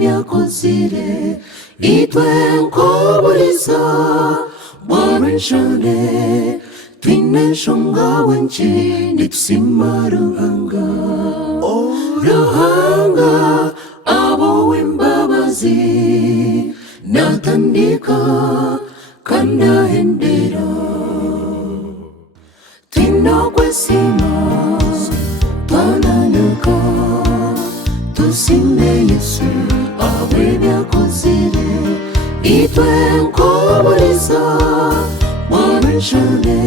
byakozire itwenko oburiisa bwa rweshanshande twineshonga wenchi nitusima ruhanga ruhanga abo w'imbabazi natandika kanahendera twinokwesima twananyuka tusime Yesu awe byakozire itwenko oburiisa bwa rweshanshande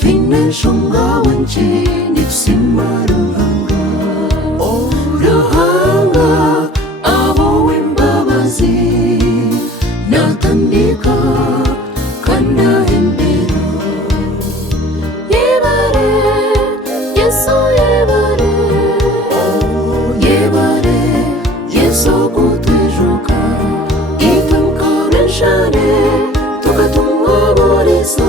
twineshonga wenchi nitusima ruhanga ruhanga abo w'imbabazi natandika kanahendera yebare Yesu yebare yebare Yesu kutwijuka itwenka rweshanshande tugatumwa oburiisa